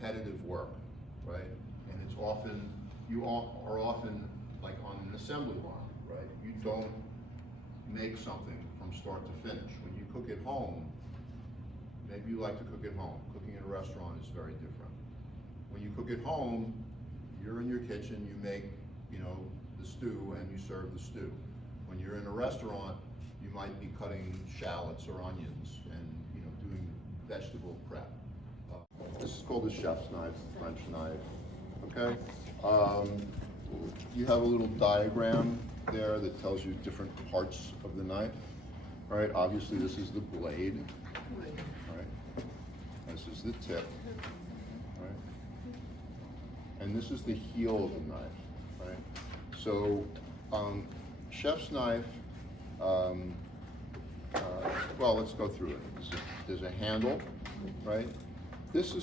repetitive work, right? And it's often, you are often like on an assembly line, right? You don't make something from start to finish. When you cook at home, maybe you like to cook at home. Cooking in a restaurant is very different. When you cook at home, you're in your kitchen, you make, you know, the stew and you serve the stew. When you're in a restaurant, you might be cutting shallots or onions and, you know, doing vegetable prep. This is called a chef's knife, French knife, okay? You have a little diagram there that tells you different parts of the knife, right? Obviously this is the blade, right? This is the tip, right? And this is the heel of the knife, right? So, chef's knife, well, let's go through it. There's a handle, right? This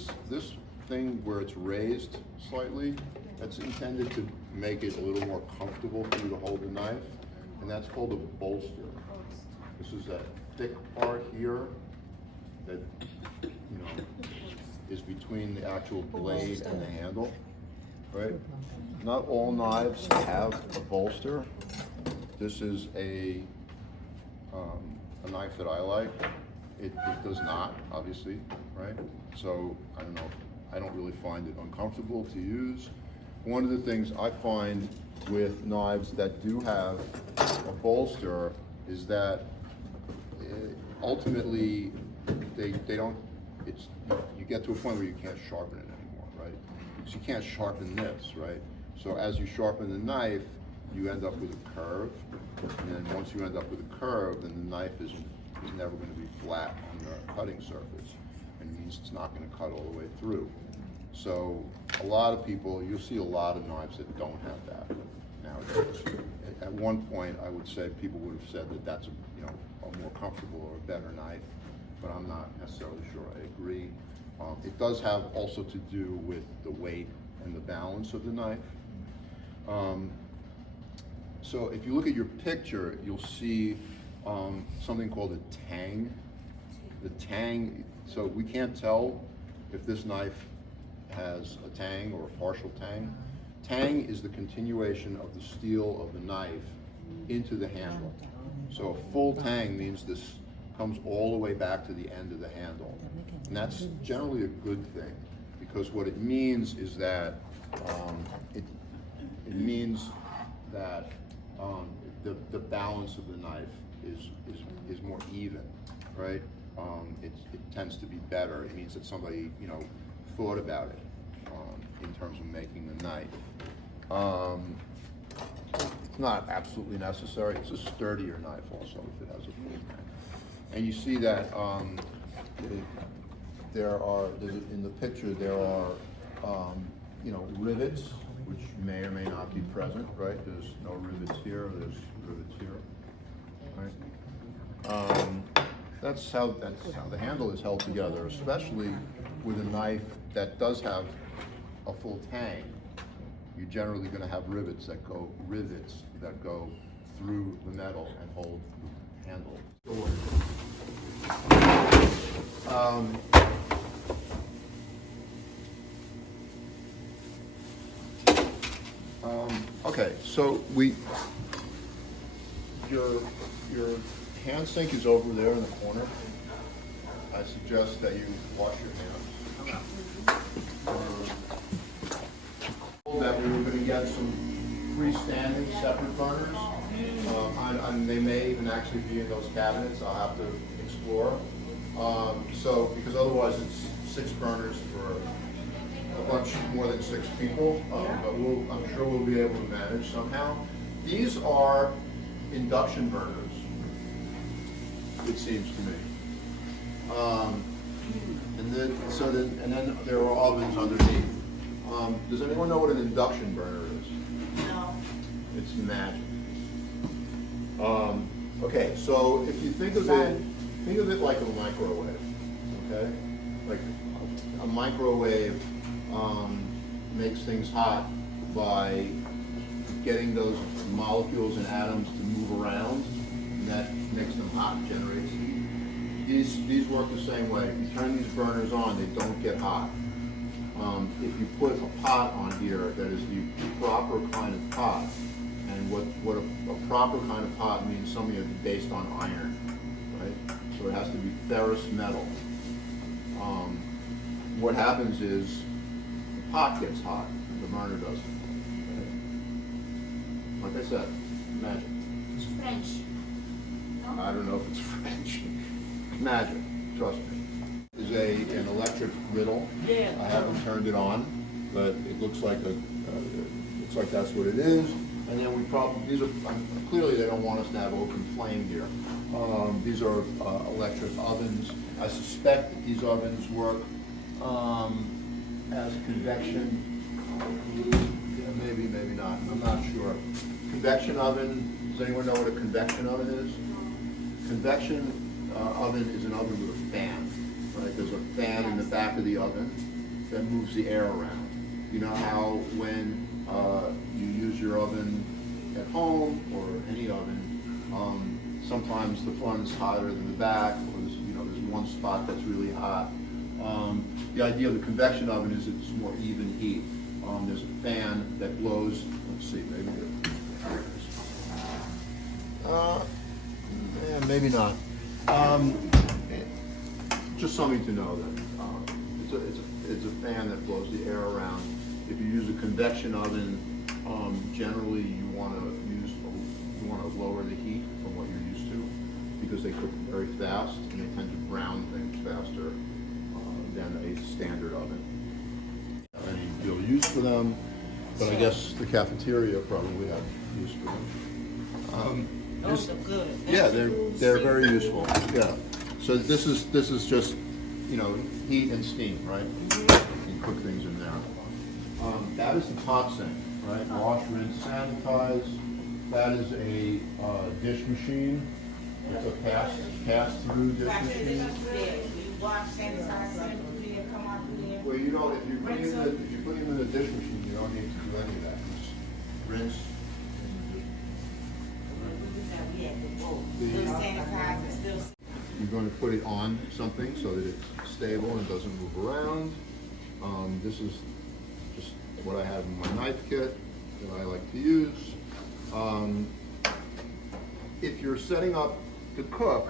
thing where it's raised slightly, that's intended to make it a little more comfortable for you to hold the knife, and that's called a bolster. This is that thick part here that, you know, is between the actual blade and the handle, right? Not all knives have a bolster. This is a knife that I like. It does not, obviously, right? So I don't know, I don't really find it uncomfortable to use. One of the things I find with knives that do have a bolster is that ultimately they don't, you get to a point where you can't sharpen it anymore, right? Because you can't sharpen this, right? So as you sharpen the knife, you end up with a curve, and then once you end up with a curve, then the knife is never going to be flat on the cutting surface, and it means it's not going to cut all the way through. So a lot of people, you'll see a lot of knives that don't have that nowadays. At one point, I would say people would have said that that's a more comfortable or a better knife, but I'm not necessarily sure I agree. It does have also to do with the weight and the balance of the knife. So if you look at your picture, you'll see something called a tang. The tang, so we can't tell if this knife has a tang or a partial tang. Tang is the continuation of the steel of the knife into the handle. So a full tang means this comes all the way back to the end of the handle. And that's generally a good thing, because what it means is that it means that the balance of the knife is more even, right? It tends to be better. It means that somebody, you know, thought about it in terms of making the knife. It's not absolutely necessary. It's a sturdier knife also if it has a full tang. And you see that in the picture there are you know, rivets, which may or may not be present, right? There's no rivets here, there's rivets here, right? That's how the handle is held together, especially with a knife that does have a full tang. You're generally going to have rivets that go through the metal and hold the handle. Okay, so your hand sink is over there in the corner. I suggest that you wash your hands. That we were going to get some freestanding separate burners. They may even actually be in those cabinets. I'll have to explore. Because otherwise it's 6 burners for a bunch more than 6 people. But I'm sure we'll be able to manage somehow. These are induction burners, it seems to me. And then there are ovens underneath. Does anyone know what an induction burner is? No. It's magic. Okay, so if you think of it like a microwave, okay? Like a microwave makes things hot by getting those molecules and atoms to move around, and that makes them hot, generates heat. These work the same way. If you turn these burners on, they don't get hot. if you put a pot on here that is the proper kind of pot, and what a proper kind of pot means, something that's based on iron, right? So it has to be ferrous metal. What happens is the pot gets hot, the burner doesn't. Right? Like I said, magic. It's French. No? I don't know if it's French. Magic, trust me. Is an electric griddle. Yeah. I haven't turned it on, but it looks like that's what it is. And then we probably, clearly they don't want us to have open flame here. These are electric ovens. I suspect that these ovens work as convection. Yeah, maybe not. I'm not sure. Convection oven. Does anyone know what a convection oven is? Convection oven is an oven with a fan. Right? There's a fan in the back of the oven that moves the air around. You know how when you use your oven at home or any oven, sometimes the front is hotter than the back, or there's one spot that's really hot. The idea of the convection oven is it's more even heat. There's a fan that blows. Let's see, maybe. Yeah, maybe not. Just something to know that it's a fan that blows the air around. If you use a convection oven, generally you want to lower the heat from what you're used to, because they cook very fast and they tend to brown things faster than a standard oven. Any real use for them, but I guess the cafeteria probably have use for them. Those are good. Yeah, they're very useful. Yeah. So this is just, heat and steam, right? You can cook things in there. That is the top sink, right? Wash, rinse, sanitize. That is a dish machine. It's a pass-through dish machine. You wash, sanitize, send it through there, come out through there. Well, if you put him in the dish machine, you don't need to do any of that. Just rinse. You're going to put it on something so that it's stable and doesn't move around. This is just what I have in my knife kit that I like to use. If you're setting up to cook,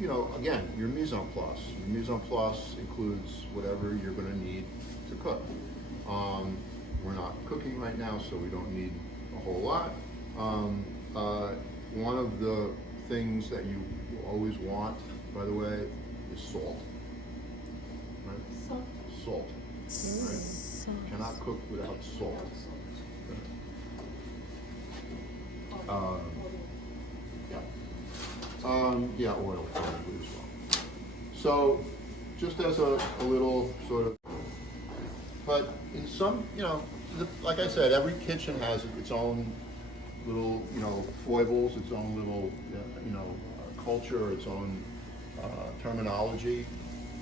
again, your mise en place. Your mise en place includes whatever you're going to need to cook. We're not cooking right now, so we don't need a whole lot. One of the things that you will always want, by the way, is salt. Right? Salt. Right? You cannot cook without salt. Yeah, oil probably as well. So, just as a little sort of, but in some, like I said, every kitchen has its own little, foibles, its own little, culture, its own terminology,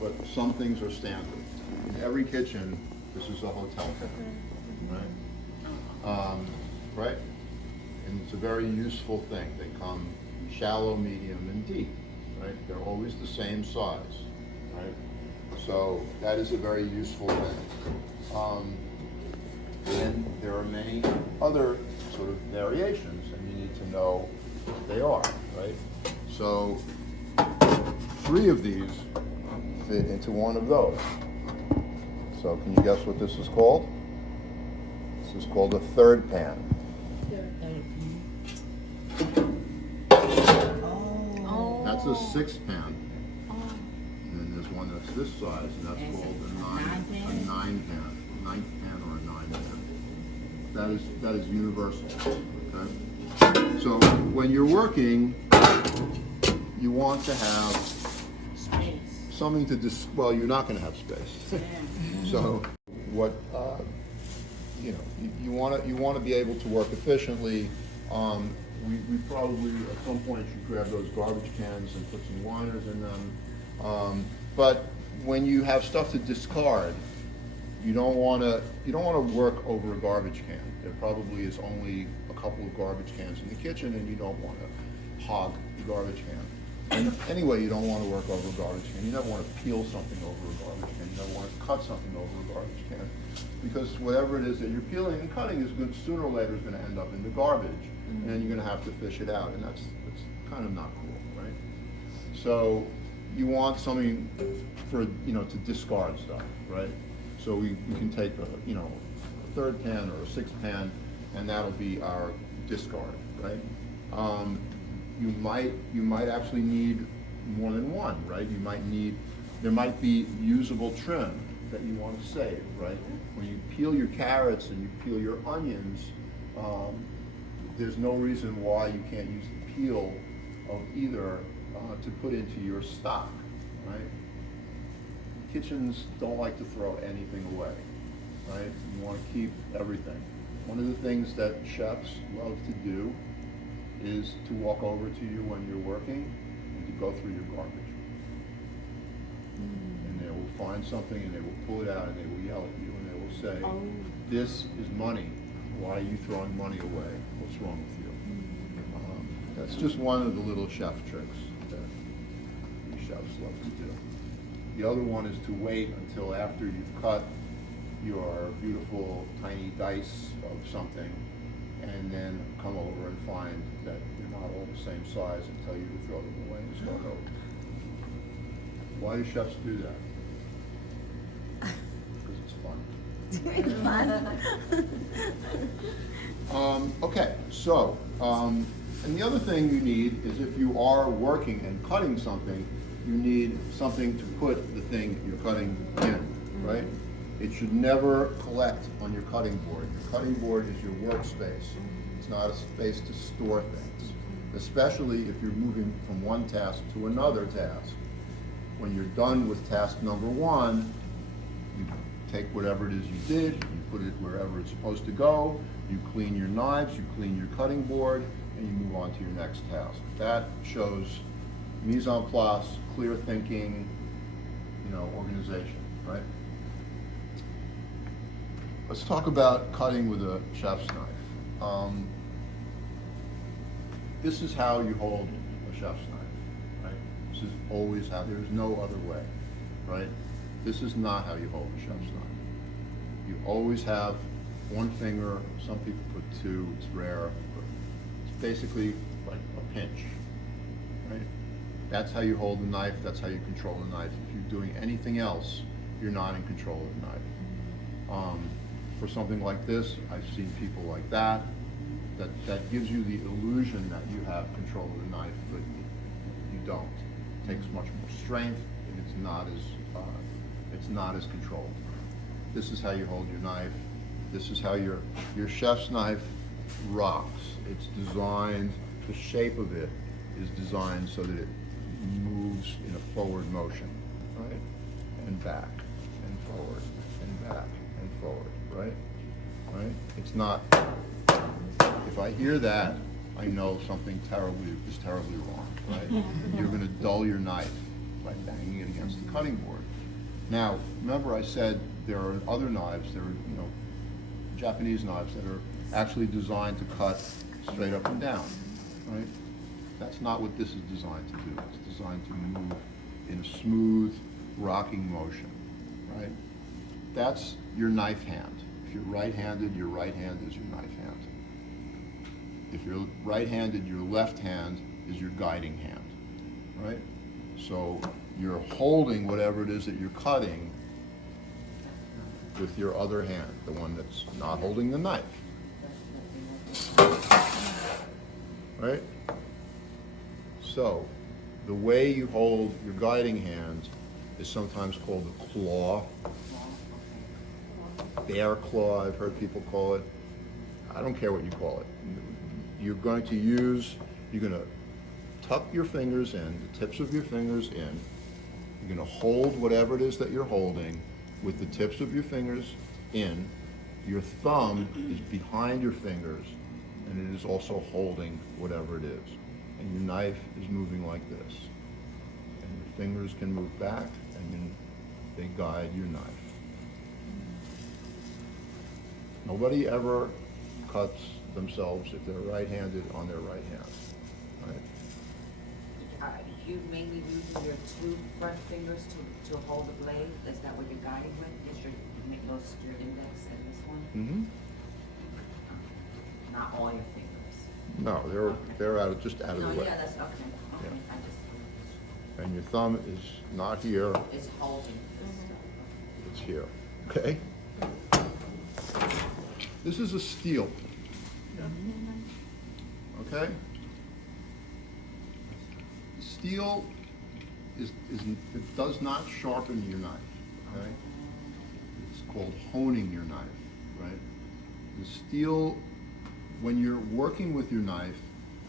but some things are standard. In every kitchen, this is a hotel kitchen, right? Right? And it's a very useful thing. They come shallow, medium, and deep, right? They're always the same size, right? So that is a very useful thing. And there are many other sort of variations, and you need to know what they are, right? So 3 of these fit into one of those. So can you guess what this is called? This is called a third pan. That's a 6th pan. And then there's one that's this size, and that's called a 9 pan. 9th pan or a 9 pan. That is universal. Okay? So when you're working, you want to have something to well, you're not going to have space. So what you want to be able to work efficiently. We probably at some point should grab those garbage cans and put some liners in them. But when you have stuff to discard, you don't want to work over a garbage can. There probably is only a couple of garbage cans in the kitchen, and you don't want to hog the garbage can. And anyway, you don't want to work over a garbage can. You never want to peel something over a garbage can. You never want to cut something over a garbage can. Because whatever it is that you're peeling and cutting is good, sooner or later is going to end up in the garbage. And then you're going to have to fish it out. And that's kind of not cool, right? So you want something for, to discard stuff, right? So we can take a third pan or a sixth pan, and that'll be our discard, right? You might actually need more than one, right? There might be usable trim that you want to save, right? When you peel your carrots and you peel your onions, there's no reason why you can't use the peel of either to put into your stock, right? Kitchens don't like to throw anything away, right? You want to keep everything. One of the things that chefs love to do is to walk over to you when you're working and to go through your garbage. And they will find something and they will pull it out and they will yell at you and they will say, this is money. Why are you throwing money away? What's wrong with you? That's just one of the little chef tricks that the chefs love to do. The other one is to wait until after you've cut your beautiful tiny dice of something and then come over and find that they're not all the same size and tell you to throw them away and start over. Why do chefs do that? Because it's fun. Okay, so, and the other thing you need is if you are working and cutting something, you need something to put the thing you're cutting in, right? It should never collect on your cutting board. Your cutting board is your workspace. It's not a space to store things, especially if you're moving from one task to another task. When you're done with task number one, you take whatever it is you did, you put it wherever it's supposed to go, you clean your knives, you clean your cutting board, and you move on to your next task. That shows mise en place, clear thinking, organization, right? Let's talk about cutting with a chef's knife. This is how you hold a chef's knife, right? This is always how, there's no other way, right? This is not how you hold a chef's knife. You always have one finger, some people put two, it's rare, but it's basically like a pinch, right? That's how you hold the knife, that's how you control the knife. If you're doing anything else, you're not in control of the knife. For something like this, I've seen people like that gives you the illusion that you have control of the knife, but you don't. It takes much more strength, and it's not as controlled. This is how you hold your knife. This is how your chef's knife rocks. It's designed, the shape of it is designed so that it moves in a forward motion, right? And back, and forward, and back, and forward, right? Right? It's not, if I hear that, I know something is terribly wrong, right? You're gonna dull your knife by banging it against the cutting board. Now, remember I said there are other knives, there are, Japanese knives that are actually designed to cut straight up and down, right? That's not what this is designed to do. It's designed to move in a smooth, rocking motion, right? That's your knife hand. If you're right-handed, your right hand is your knife hand. If you're right-handed, your left hand is your guiding hand, right? So you're holding whatever it is that you're cutting with your other hand, the one that's not holding the knife, right? So the way you hold your guiding hand is sometimes called a claw, bear claw, I've heard people call it. I don't care what you call it. You're going to tuck your fingers in, the tips of your fingers in. You're going to hold whatever it is that you're holding with the tips of your fingers in. Your thumb is behind your fingers, and it is also holding whatever it is. And your knife is moving like this. And your fingers can move back, and then they guide your knife. Nobody ever cuts themselves if they're right-handed on their right hand, right? you mainly using your two front fingers to hold the blade? Is that what you're guiding with? Is your index and this one? Mm-hmm. Not all your fingers? No, they're just out of No, the way. yeah, that's, okay, Yeah. I just, And your thumb is not here, it's holding this stuff. it's here, okay? This is a steel. Okay? Steel it does not sharpen your knife, okay? It's called honing your knife, right? The steel, when you're working with your knife,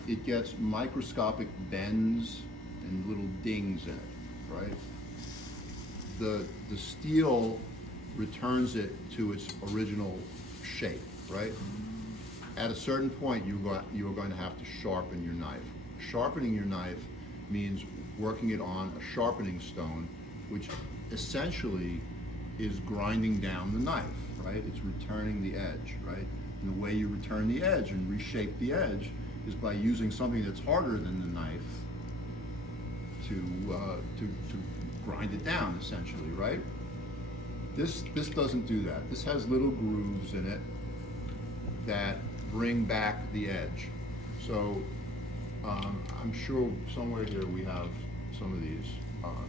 it gets microscopic bends and little dings in it, right? The steel returns it to its original shape, right? At a certain point, you are going to have to sharpen your knife. Sharpening your knife means working it on a sharpening stone, which essentially is grinding down the knife, right? It's returning the edge, right? And the way you return the edge and reshape the edge is by using something that's harder than the knife to grind it down, essentially, right? This doesn't do that. This has little grooves in it that bring back the edge. So I'm sure somewhere here we have some of these.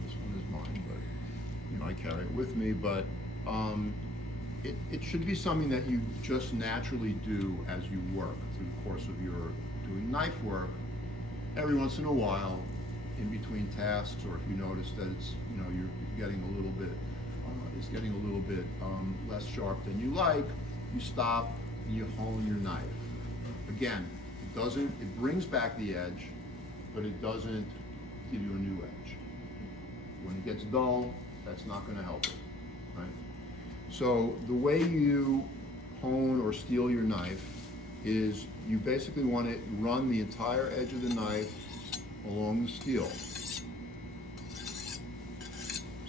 This one is mine, but I carry it with me. But it should be something that you just naturally do as you work through the course of your doing knife work. Every once in a while, in between tasks, or if you notice that it's you're getting a little bit less sharp than you like, you stop and you hone your knife. Again, it brings back the edge, but it doesn't give you a new edge. When it gets dull, that's not going to help it, right? So the way you hone or steel your knife is you basically want to run the entire edge of the knife along the steel.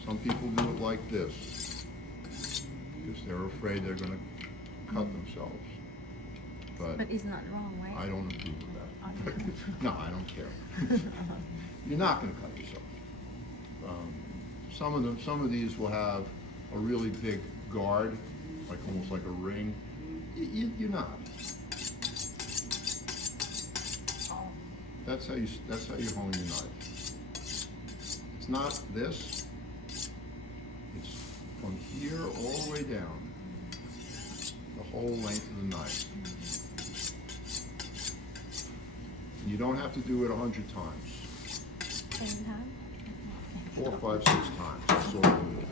Some people do it like this because they're afraid they're going to cut themselves. But it's not wrong, right? I don't approve of that. No, I don't care. You're not going to cut yourself. Some of these will have a really big guard, like almost like a ring. You're not. That's how you hone your knife. It's not this. It's from here all the way down, the whole length of the knife. You don't have to do it 100 times. 10 times? 4, 5, 6 times. That's all you need.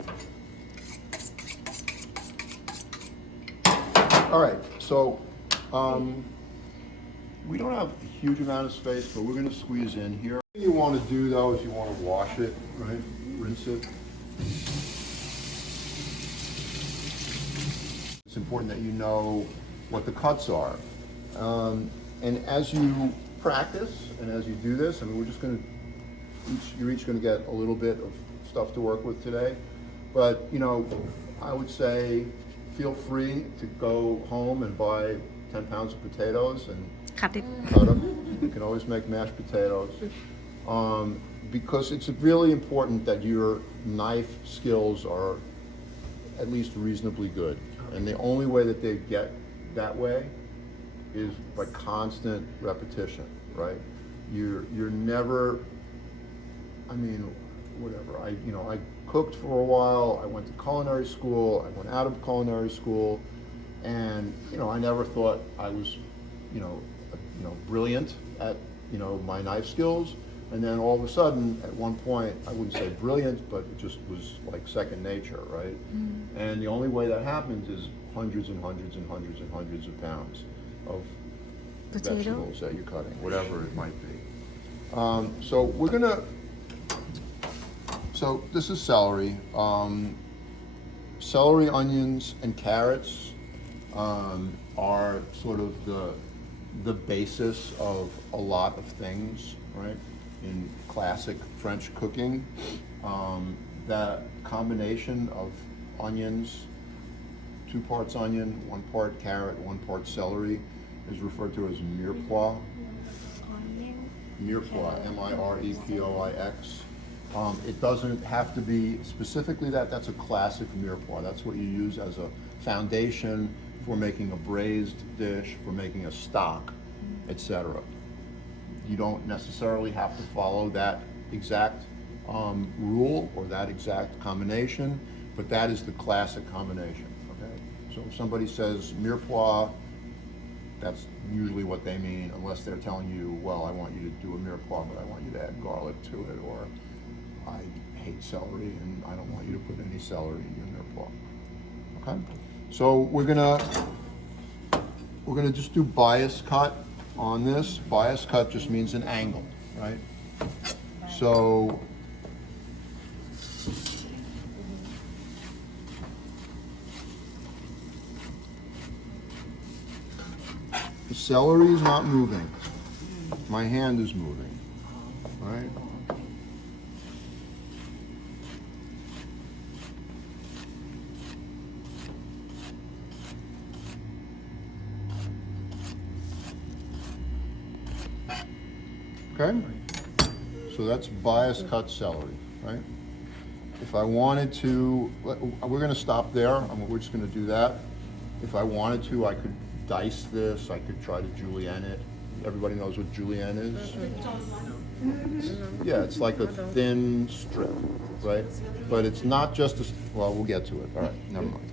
All right, so we don't have a huge amount of space, but we're going to squeeze in here. What you want to do though is you want to wash it, right? Rinse it. It's important that you know what the cuts are. And as you practice and as you do this, I mean, we're just going to you're each going to get a little bit of stuff to work with today. But I would say feel free to go home and buy 10 pounds of potatoes and cut them. You can always make mashed potatoes. Because it's really important that your knife skills are at least reasonably good. And the only way that they get that way is by constant repetition, right? You're never, I mean, whatever. I cooked for a while. I went to culinary school. I went out of culinary school, and I never thought I was, brilliant at my knife skills. And then all of a sudden, at one point, I wouldn't say brilliant, but it just was like second nature, right? Mm-hmm. And the only way that happens is hundreds and hundreds and hundreds and hundreds of pounds of vegetables that you're cutting, whatever it might be. So this is celery. Celery, onions, and carrots are sort of the basis of a lot of things, right? In classic French cooking, that combination of onions, 2 parts onion, 1 part carrot, 1 part celery, is referred to as mirepoix. mirepoix, M-I-R-E-P-O-I-X. It doesn't have to be specifically that. That's a classic mirepoix. That's what you use as a foundation for making a braised dish, for making a stock, etc. You don't necessarily have to follow that exact rule or that exact combination, but that is the classic combination. Okay. So if somebody says mirepoix, that's usually what they mean, unless they're telling you, well, I want you to do a mirepoix, but I want you to add garlic to it, or I hate celery and I don't want you to put any celery in your mirepoix. Okay? So we're gonna just do bias cut on this. Bias cut just means an angle, right? So the celery is not moving. My hand is moving, right? Okay? So that's bias cut celery, right? If I wanted to, we're gonna stop there. We're just gonna do that. If I wanted to, I could dice this. I could try to julienne it. Everybody knows what julienne is? Yeah, it's like a thin strip, right? But it's not just a, well, we'll get to it. All right, never mind.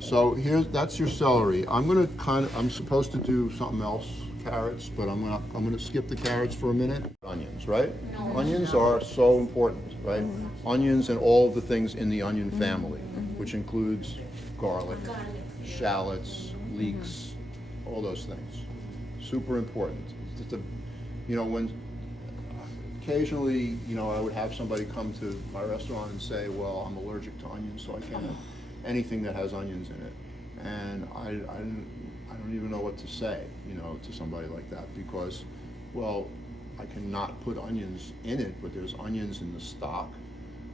So that's your celery. I'm supposed to do something else, carrots, but I'm gonna skip the carrots for a minute. Onions, right? Onions are so important, right? Onions and all the things in the onion family, which includes garlic, shallots, leeks, all those things. Super important. It's when occasionally, I would have somebody come to my restaurant and say, well, I'm allergic to onions, so I can't have anything that has onions in it. And I don't even know what to say, to somebody like that, because, well, I cannot put onions in it, but there's onions in the stock,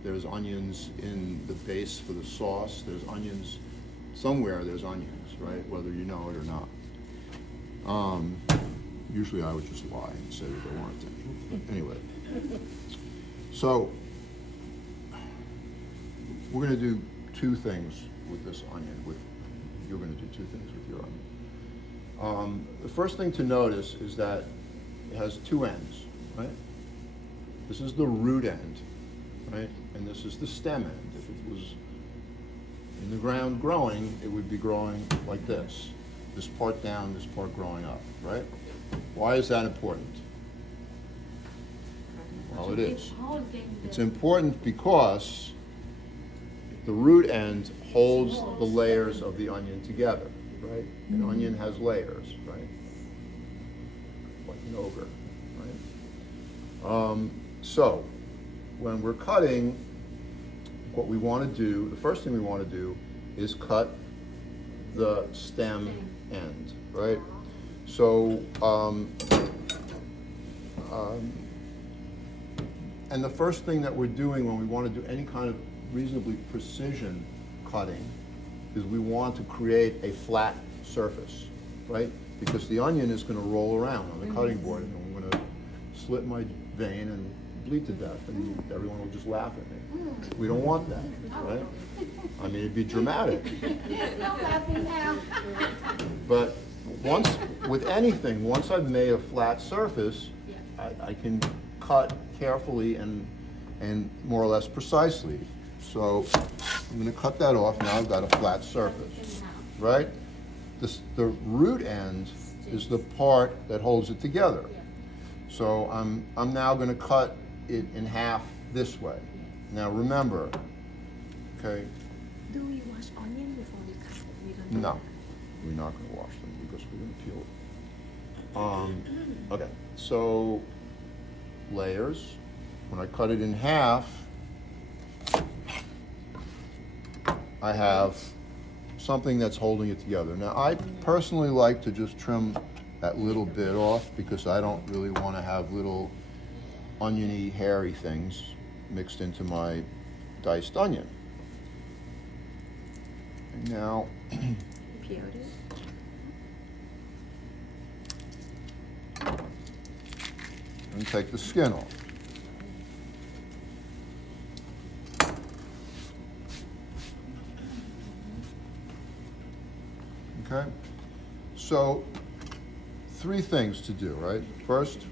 there's onions in the base for the sauce, there's onions, somewhere there's onions, right, whether you know it or not. Usually I would just lie and say that there weren't any. But anyway, so we're going to do two things with this onion. You're going to do two things with your onion. The first thing to notice is that it has two ends, right? This is the root end, right? And this is the stem end. If it was in the ground growing, it would be growing like this. This part down, this part growing up, right? Why is that important? Well, it is. It's important because the root end holds the layers of the onion together, right? An onion has layers, right? Like an ogre, right? So, when we're cutting, what we want to do, the first thing we want to do is cut the stem end, right? So, and the first thing that we're doing when we want to do any kind of reasonably precision cutting is we want to create a flat surface, right? Because the onion is going to roll around on the cutting board, and I'm going to slit my vein and bleed to death, and everyone will just laugh at me. We don't want that, right? I mean, it'd be dramatic. But with anything, once I've made a flat surface, I can cut carefully and more or less precisely. So I'm going to cut that off. Now I've got a flat surface, right? The root end is the part that holds it together. So I'm now going to cut it in half this way. Now remember, okay? Do we wash onion before we cut it? We don't do No, that. we're not going to wash them because we're going to peel it. Okay, so layers. When I cut it in half, I have something that's holding it together. Now, I personally like to just trim that little bit off because I don't really want to have little oniony, hairy things mixed into my diced onion. And now, Peel it. and take the skin off. Okay? So, three things to do, right? First,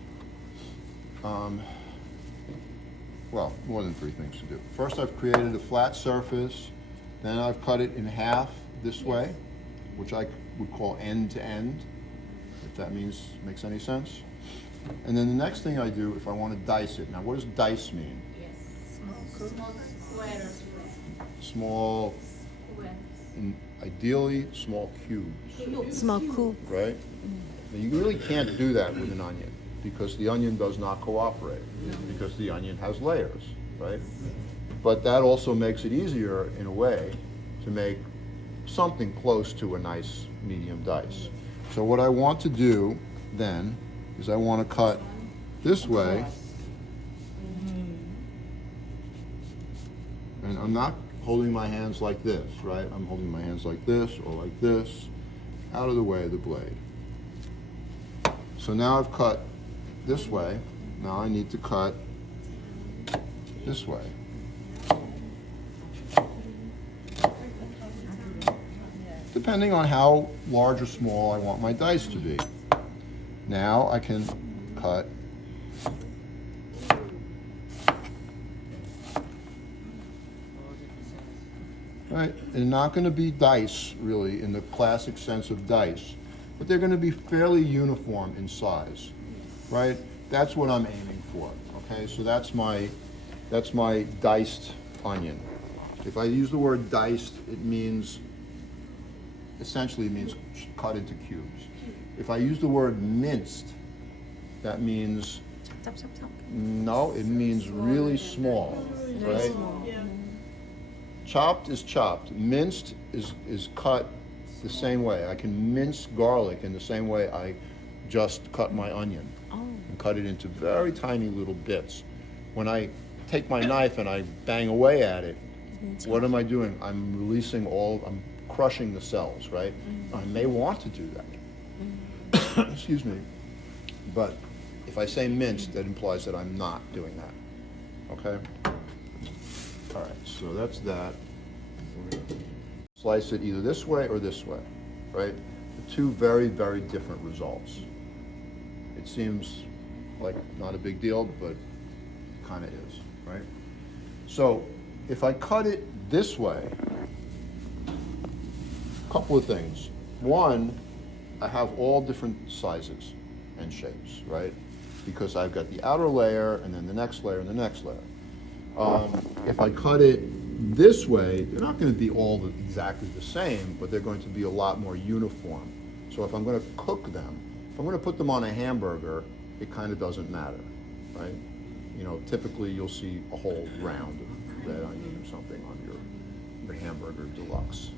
well, more than three things to do. First, I've created a flat surface, then I've cut it in half this way, which I would call end to end, if that makes any sense. And then the next thing I do, if I want to dice it. Now, what does dice mean? Small squares. Small, ideally, small cubes, Small cube. right? Now, you really can't do that with an onion because the onion does not cooperate because the onion has layers, right? But that also makes it easier in a way to make something close to a nice medium dice. So what I want to do then is I want to cut this way, and I'm not holding my hands like this, right? I'm holding my hands like this or like this, out of the way of the blade. So now I've cut this way. Now I need to cut this way. Depending on how large or small I want my dice to be. Now I can cut right. They're not going to be dice really in the classic sense of dice, but they're going to be fairly uniform in size, right? That's what I'm aiming for. Okay, so that's my diced onion. If I use the word diced, it means essentially means cut into cubes. If I use the word minced, that means Chop, chop, chop. no, it means really small, right? Chopped is chopped. Minced is cut the same way. I can mince garlic in the same way I just cut my onion and cut it into very tiny little bits. When I take my knife and I bang away at it, what am I doing? I'm releasing I'm crushing the cells, right? I may want to do that. Excuse me. But if I say minced, that implies that I'm not doing that. Okay? All right, so that's that. We're gonna slice it either this way or this way, right? The two very, very different results. It seems like not a big deal, but it kind of is, right? So if I cut it this way, a couple of things. One, I have all different sizes and shapes, right? Because I've got the outer layer and then the next layer and the next layer. If I cut it this way, they're not going to be all exactly the same, but they're going to be a lot more uniform. So if I'm going to cook them, if I'm going to put them on a hamburger, it kind of doesn't matter, right? You know, typically you'll see a whole round of red onion or something on your hamburger deluxe.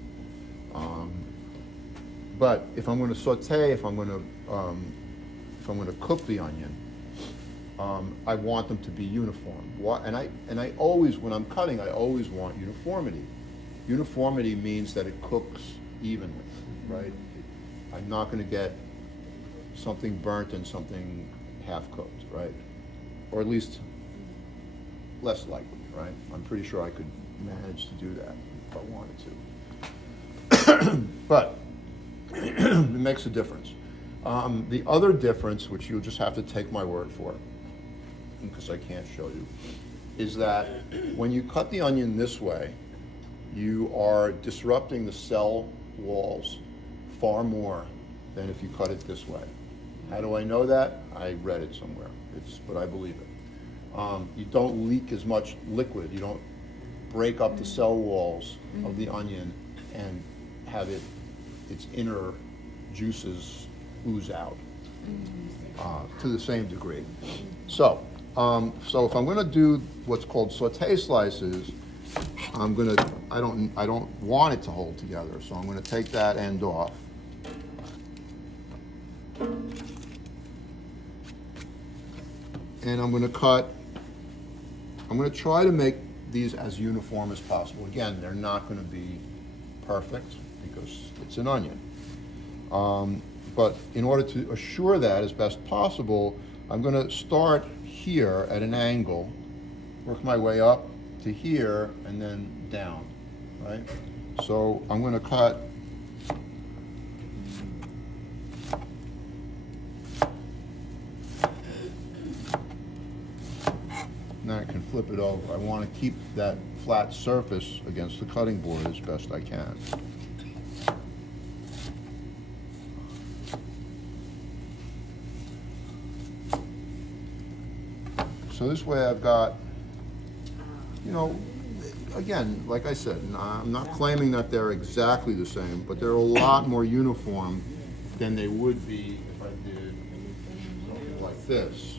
But if I'm going to saute, if I'm going to cook the onion, I want them to be uniform. And I always, when I'm cutting, I always want uniformity. Uniformity means that it cooks evenly, right? I'm not going to get something burnt and something half cooked, right? Or at least less likely, right? I'm pretty sure I could manage to do that if I wanted to. But it makes a difference. The other difference, which you'll just have to take my word for, because I can't show you, is that when you cut the onion this way, you are disrupting the cell walls far more than if you cut it this way. How do I know that? I read it somewhere, but I believe it. You don't leak as much liquid. You don't break up the cell walls of the onion and have its inner juices ooze out to the same degree. So if I'm going to do what's called saute slices, I don't want it to hold together, so I'm going to take that end off. And I'm going to try to make these as uniform as possible. Again, they're not going to be perfect because it's an onion. But in order to assure that as best possible, I'm gonna start here at an angle, work my way up to here, and then down, right? So I'm gonna cut now I can flip it over. I want to keep that flat surface against the cutting board as best I can. So this way I've got, you know, again, like I said, I'm not claiming that they're exactly the same, but they're a lot more uniform than they would be if I did something like this.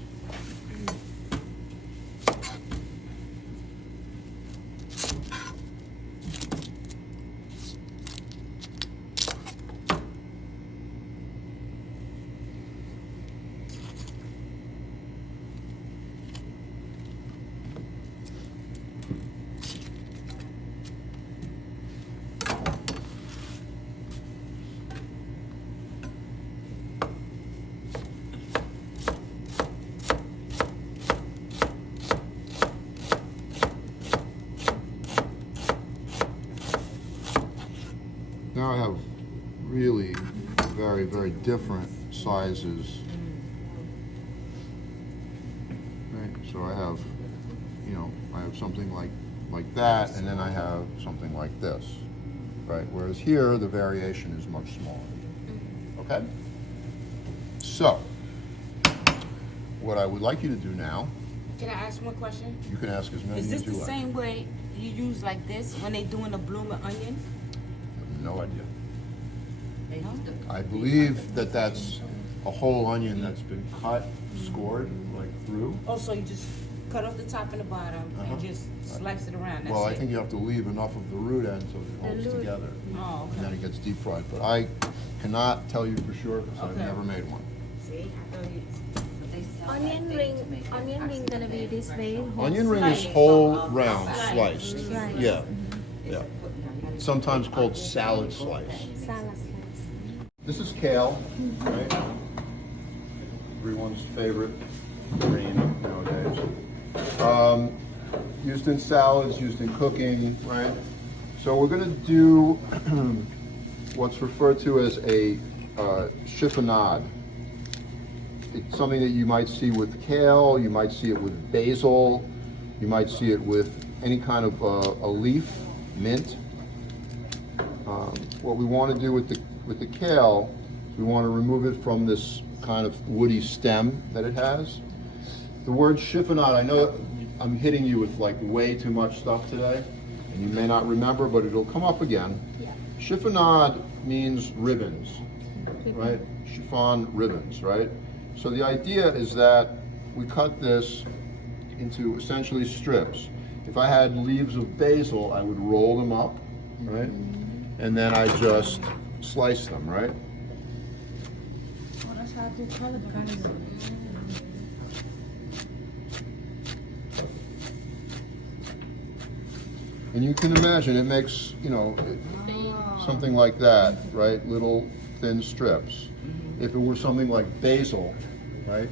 Now I have really very, very different sizes. Right, so I have, you know, I have something like that, and then I have something like this, right? Whereas here, the variation is much smaller, okay? So, what I would like you to do now, Can I ask one question? you can ask as many Is this as you the like. same way you use like this when they doing a blooming onion? No idea. They used to- I believe that that's a whole onion that's been cut, scored, like through. Oh, so you just cut off the top and the bottom Uh-huh. and just slice it around, that's Well, I it? think you have to leave enough of the root end so it holds root. together. Oh, And then okay. it gets deep fried, but I cannot tell you for sure because I've Okay. never made one. See, I thought you... But they sell that Onion thing ring, to make onion that ring gonna be this way. whole Onion ring is Slice. whole round, Slice. sliced. Slice. Yeah, It's yeah. put- you know, Sometimes called salad slice. salad slice. This is kale, right? Everyone's favorite green nowadays. Used in salads, used in cooking, right? So we're gonna do what's referred to as a chiffonade. It's something that you might see with kale, you might see it with basil, you might see it with any kind of a leaf, mint. What we want to do with the kale, we want to remove it from this kind of woody stem that it has. The word chiffonade, I know I'm hitting you with like way too much stuff today, and you may not remember, but it'll come up again. Yeah. Chiffonade means ribbons, right? Chiffon ribbons, right? So the idea is that we cut this into essentially strips. If I had leaves of basil, I would roll them up, right? And then I just slice them, right? And you can imagine it makes, you know, something like that, right? Little thin strips. If it were something like basil, right?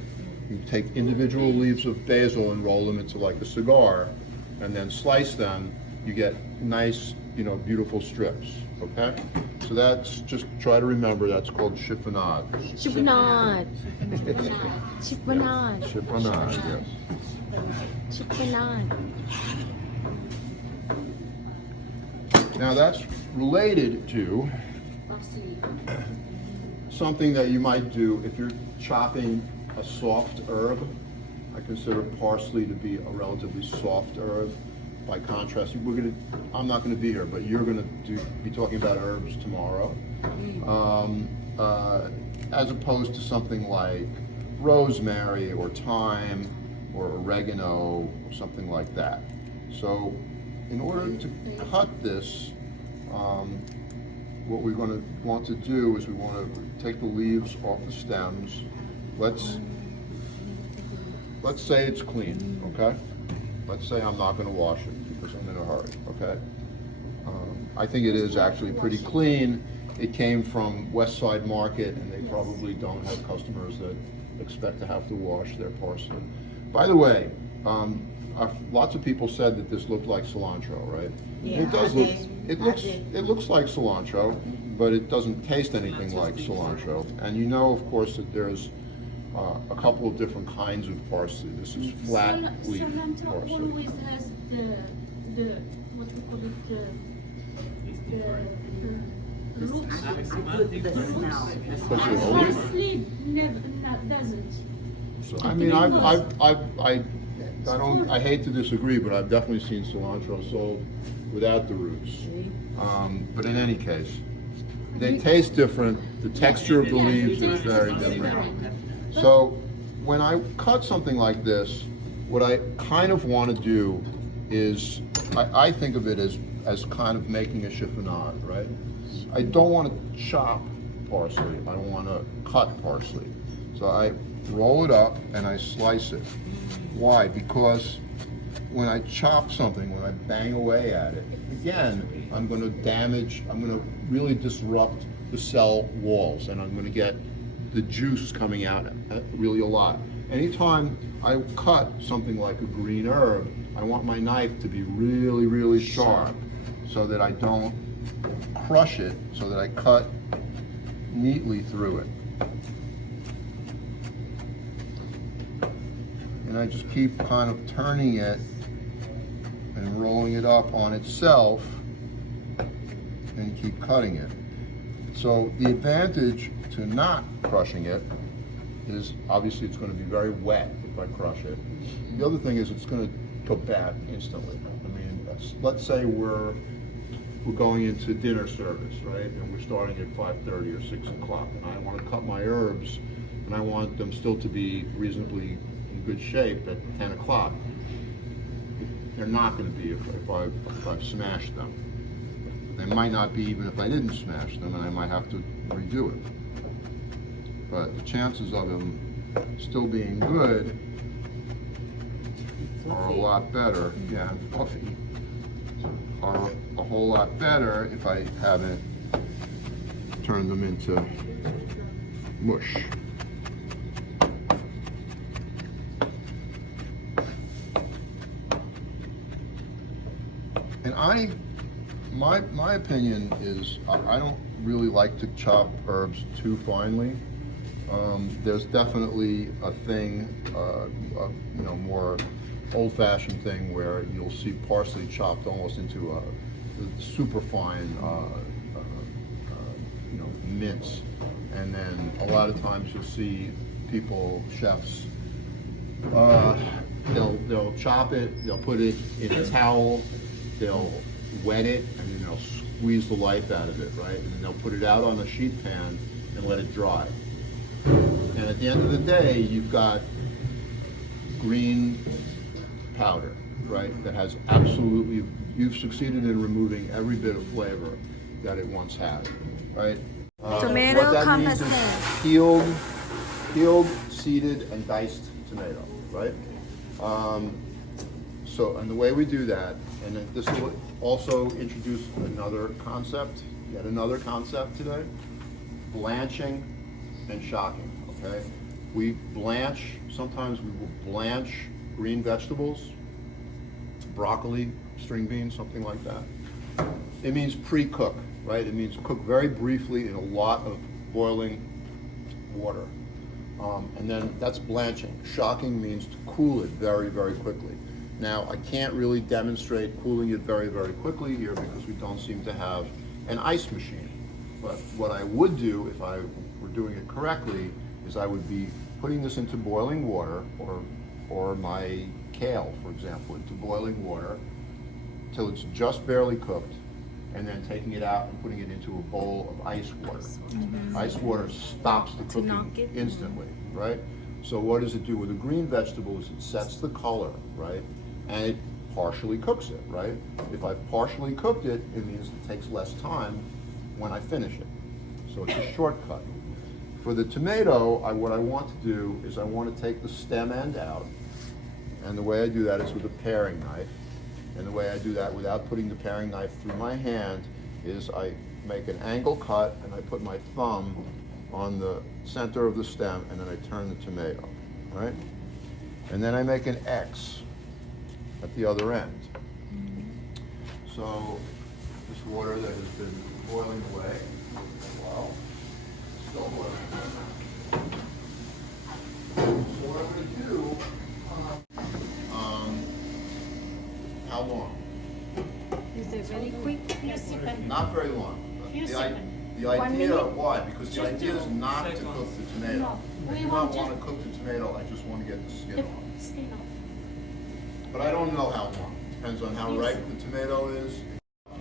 You take individual leaves of basil and roll them into like a cigar and then slice them, you get nice, you know, beautiful strips, okay? So that's, just try to remember, that's called chiffonade. Chiffonade. Chiffonade. Chiffonade, yes. Chiffonade. Now that's related to something that you might do if you're chopping a soft herb. I consider parsley to be a relatively soft herb. By contrast, I'm not gonna be here, but you're gonna be talking about herbs tomorrow. As opposed to something like rosemary or thyme or oregano or something like that. So in order to cut this, what we're going to want to do is we want to take the leaves off the stems. Let's say it's clean, okay? Let's say I'm not going to wash it because I'm in a hurry, okay? I think it is actually pretty clean. It came from West Side Market, and they probably don't have customers that expect to have to wash their parsley. By the way, lots of people said that this looked like cilantro, right? Yeah, It does I look, did. it I looks, did. it looks like cilantro, but it doesn't taste anything like cilantro. And you know, of course, that there's a couple of different kinds of parsley. This is flat leaf Cilantro parsley. always has the what we call it, the roots. I put the smell. The But smell. you always- Parsley never doesn't. So, I mean, I hate to disagree, but I've definitely seen cilantro sold without the roots. But in any case, they taste different. The texture of the leaves is very different. So when I cut something like this, what I kind of want to do is, I think of it as kind of making a chiffonade, right? I don't want to chop parsley. I want to cut parsley. So I roll it up and I slice it. Why? Because when I chop something, when I bang away at it, again, I'm going to really disrupt the cell walls, and I'm going to get the juice coming out really a lot. Anytime I cut something like a green herb, I want my knife to be really, really sharp so that I don't crush it, so that I cut neatly through it. And I just keep kind of turning it and rolling it up on itself and keep cutting it. So the advantage to not crushing it is obviously it's going to be very wet if I crush it. The other thing is it's going to go bad instantly. I mean, let's say we're going into dinner service, right? And we're starting at 5:30 or 6 o'clock, and I want to cut my herbs, and I want them still to be reasonably in good shape at 10 o'clock. They're not going to be if I've smashed them. They might not be even if I didn't smash them, and I might have to redo it. But the chances of them still being good are a lot better, yeah, and fluffy, are a whole lot better if I haven't turned them into mush. And my opinion is I don't really like to chop herbs too finely. There's definitely a thing, more old-fashioned thing where you'll see parsley chopped almost into a super fine, mince, and then a lot of times you'll see chefs, they'll chop it, they'll put it in a towel, they'll wet it, and then they'll squeeze the life out of it, right? And then they'll put it out on a sheet pan and let it dry. And at the end of the day, you've got green powder, right? That has absolutely, you've succeeded in removing every bit of flavor that it once had, right? Tomato What that means composting. is peeled, seeded, and diced tomato, right? And the way we do that, and then this will also introduce yet another concept today, blanching and shocking, okay? Sometimes we will blanch green vegetables, broccoli, string beans, something like that. It means pre-cook, right? It means cook very briefly in a lot of boiling water. And then that's blanching. Shocking means to cool it very, very quickly. Now, I can't really demonstrate cooling it very, very quickly here because we don't seem to have an ice machine. But what I would do if I were doing it correctly is I would be putting this into boiling water, or my kale, for example, into boiling water till it's just barely cooked, and then taking it out and putting it into a bowl of ice water. Ice water stops the To knock cooking it? instantly, right? So what does it do with the green vegetables? It sets the color, right? And it partially cooks it, right? If I've partially cooked it, it means it takes less time when I finish it. So it's a shortcut. For the tomato, what I want to do is I want to take the stem end out, and the way I do that is with a paring knife. And the way I do that without putting the paring knife through my hand is I make an angle cut and I put my thumb on the center of the stem, and then I turn the tomato, right? And then I make an X at the other end. So this water that has been boiling away for a while, still boiling. So what I'm going to do, how long? Is it very quick? Not very long. Few seconds. The 1 idea, minute? why? Because the idea is not to cook the tomato. No, I we do not want want to- to cook the tomato, I just want to get the skin The off. skin off. But I don't know how long. Depends on how Few ripe the tomato is.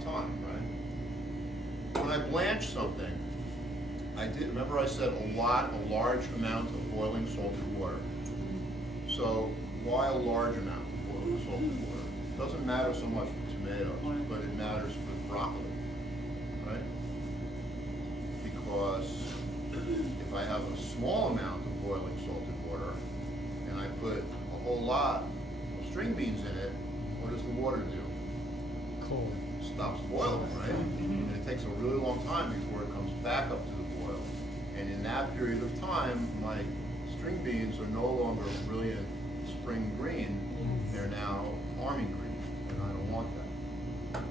Time, right? When I blanch something, remember I said a large amount of boiling salted water. So why a large amount of boiling salted water? It doesn't matter so much for tomatoes, but it matters for broccoli, right? Because if I have a small amount of boiling salted water and I put a whole lot of string beans in it, what does the water do? Cold. Stops boiling, right? And it takes a really long time before it comes back up to the boil. And in that period of time, my string beans are no longer brilliant spring green, they're now army green, and I don't want that.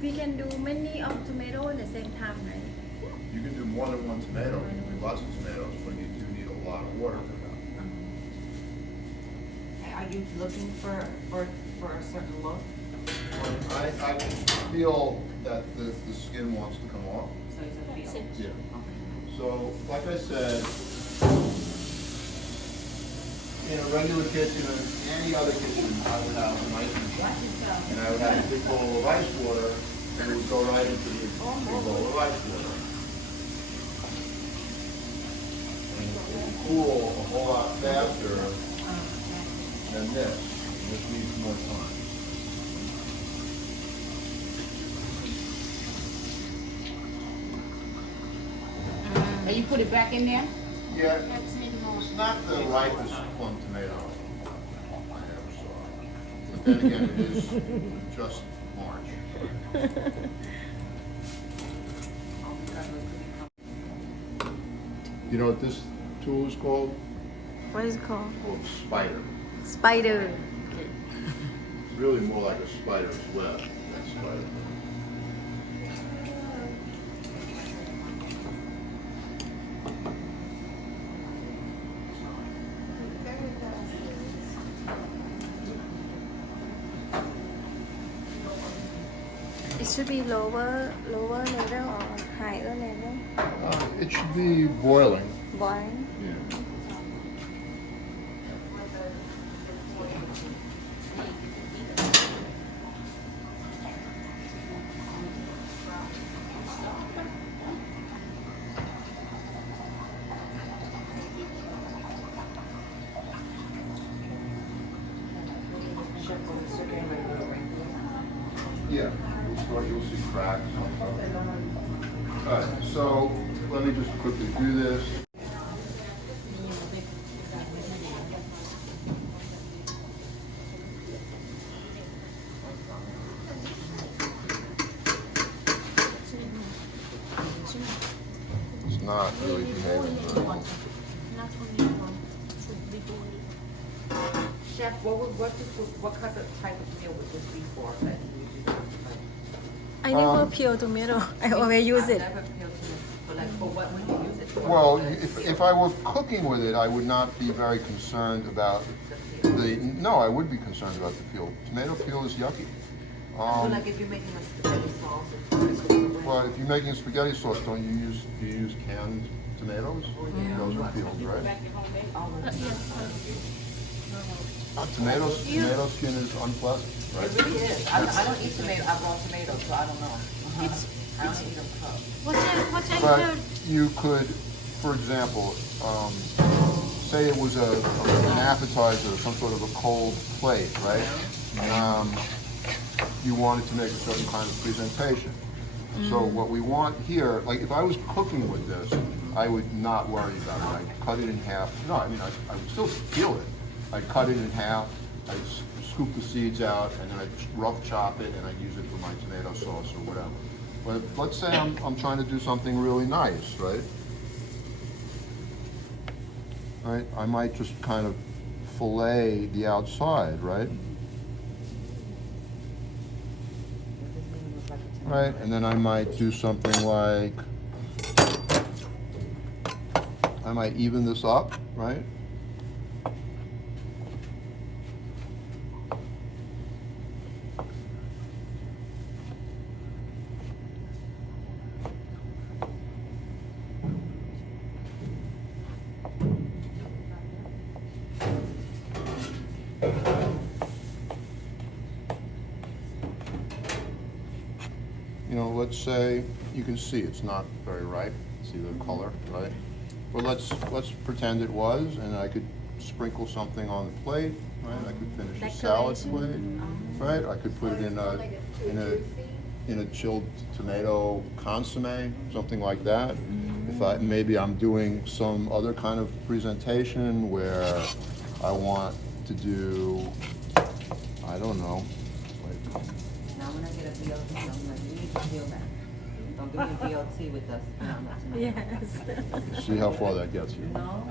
We can do many of tomato at the same time, right? You can do more than one tomato, you can do lots of tomatoes, but you do need a lot of water for that. Are you looking for a certain look? I feel that the skin wants to come off. So it's a That's feel. it. Yeah. So, like I said, in a regular kitchen or any other kitchen, I would have an ice machine. And I would have a big bowl of ice water, and it would go right into the big bowl of ice water. And it would cool a whole lot faster than this. This needs more time. And you put it back in there? Yeah, That's need more. it's not the ripest plum tomato I ever saw. But then again, it is just March. You know what this tool is called? What is it called? It's called spider. Spider. It's really more like a spider's web than spider. It should be lower level or higher level. It should be boiling. Boiling. Yeah. Yeah, you'll see cracks. Alright, so let me just quickly do this. It's not really behaving very well. Not only one. Should be doing. Chef, what kind of type of meal would this be for that you usually like? I never peel tomato. I always use it. I've never peeled tomato, but like, for what would you use it for? Well, if I were cooking with it, I would not be very concerned about no, I would be concerned about the peel. Tomato peel is yucky. So like if you're making a spaghetti sauce, it's Well, if you're making spaghetti sauce, don't you use canned tomatoes? Those are peeled, right? Tomato skin is unpleasant, It right? really is. I don't eat tomato, I raw tomatoes, so I don't know. I don't eat them cooked. What I But heard. you could, for example, say it was an appetizer, some sort of a cold plate, right? You wanted to make a certain kind of presentation. So what we want here, like if I was cooking with this, I would not worry about it. I'd cut it in half. No, I mean, I would still peel it. I'd cut it in half, scoop the seeds out, and then I rough chop it, and I use it for my tomato sauce or whatever. But let's say I'm trying to do something really nice, right? Right, I might just kind of fillet the outside, right? Right, and then I might do something like, I might even this up, right? You know, let's say, you can see it's not very ripe, see the color, right? But let's pretend it was, and I could sprinkle something on the plate, right? I could finish a salad plate, right? I could put it in a chilled tomato consomme, something like that. If maybe I'm doing some other kind of presentation where I want to do, I don't know, like, Now when I get a BLT, I'm like, you need to feel that. Don't give me a BLT with us. Yes. see how far that gets you. No?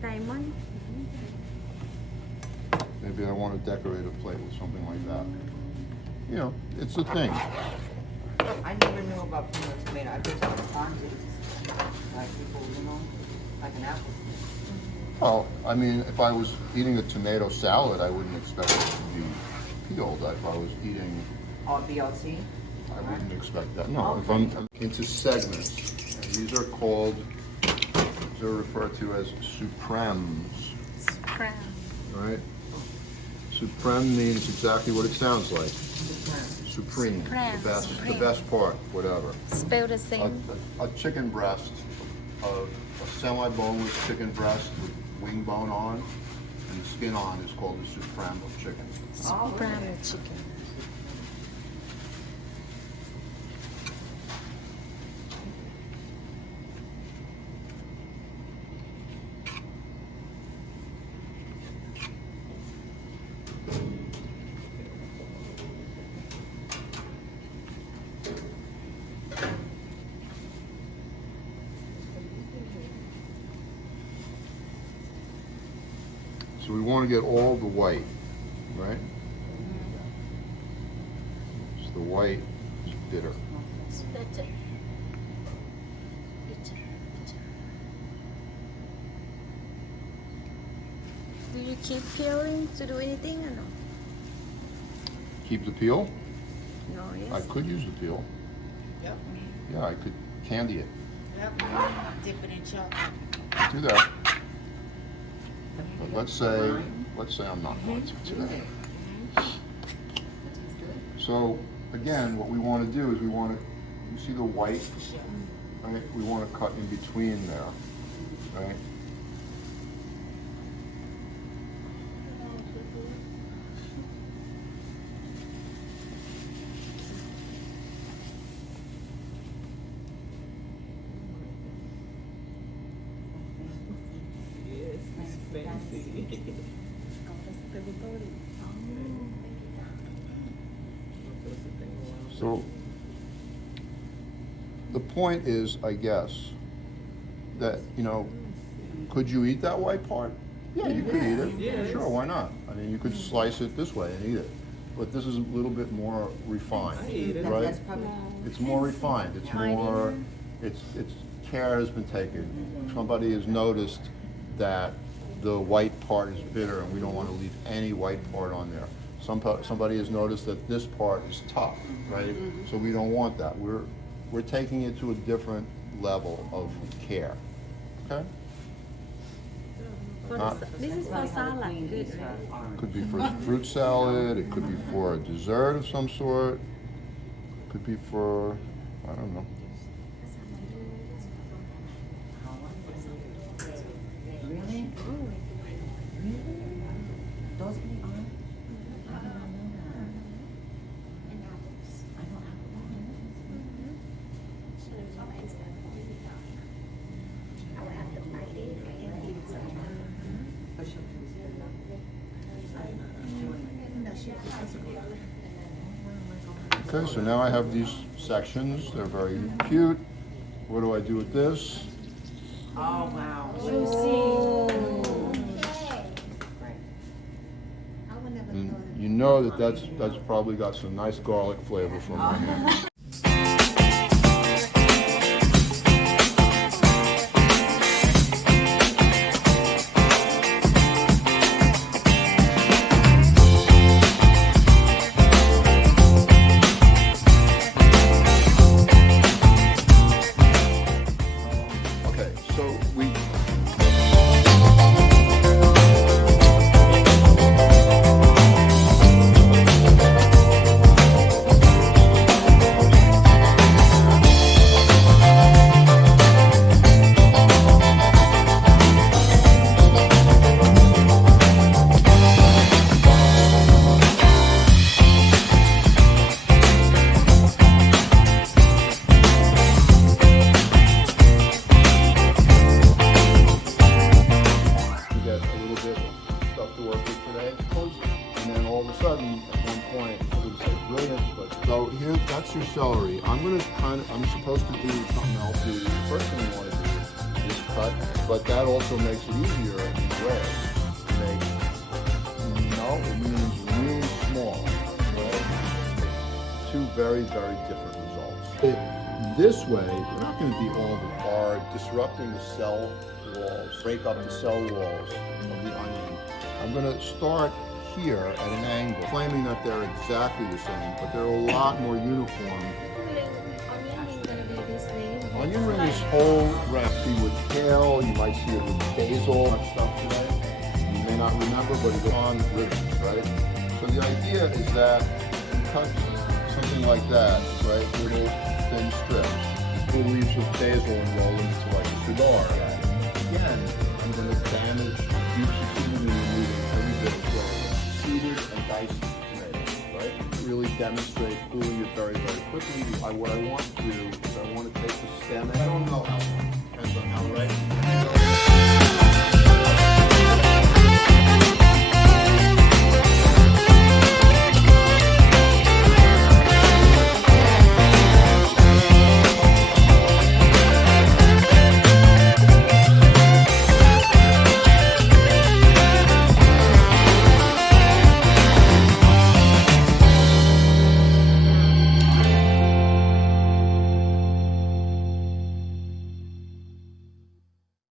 Diamond. Maybe I want to decorate a plate with something like that. You know, it's a thing. I never knew about putting a tomato. I just thought sponges, like people, you know, like an apple. Well, I mean, if I was eating a tomato salad, I wouldn't expect it to be peeled. If I was eating, Or BLT. I wouldn't expect that. No, if I'm into segments, and these are called, these are referred to as supremes, Crown. right? Supreme means exactly what it sounds like. Supreme, Supreme, the supreme. best part, whatever. Spell the A, same. a chicken breast, a semi-boneless chicken breast with wing bone on and skin on is called the supreme of chicken. Brown chicken. So we want to get all the white, right? So the white is bitter. It's better. Do you keep peeling to do anything or no? Keep the peel? No, I yes. could use the peel. Yep. Yeah, I could candy it. Yep. Dip it in chocolate. Do that. But let's say I'm not going to today. So again, what we want to do is we want to, you see the white, right? We want to cut in between there, right? So the point is, I guess, that, you know, could you eat that white part? Yeah, you could eat it. Yes. Sure, why not? I mean, you could slice it this way and eat it. But this is a little bit more refined, I eat it. right? That's probably, It's more refined. It's more, it's care has been taken. Somebody has noticed that the white part is bitter and we don't want to leave any white part on there. Somebody has noticed that this part is tough, right? So we don't want that. We're taking it to a different level of care, okay? For Not- this is for probably how the salad. queen Good, eats her right? orange. Could be for fruit salad, it could be for a dessert of some sort, could be for, I don't know. Really? Really? Those can eat orange? I did not know that. I know apple. Okay, so now I have these sections. They're very cute. What do I do with this? Oh, wow. And you know that that's probably got some nice garlic flavor from it. Okay, so we get a little bit of stuff to work with today, and then all of a sudden, at one point, I would say brilliant, but so here, that's your celery. I'm supposed to do something else. The first thing you want to do is cut, but that also makes it easier in a way to make, it means really small, right? Two very, very different results. This way, they're not going to be all hard, disrupting the cell walls, break up the cell walls of the onion. I'm going to start here at an angle, claiming that they're exactly the same, but they're a lot more uniform. Onion ring is whole recipe with kale, you might see it with basil, much stuff today. You may not remember, but it's on ribbons, right? So the idea is that you cut something like that, right, little thin strips, little leaves of basil and roll them into like a cigar. Again, I'm going to damage juicy seasoning and removing every bit of flavor. Seeded and diced tomatoes, right? Really demonstrate cooling it very, very quickly. What I want to do is I want to take the stem, I don't know how long.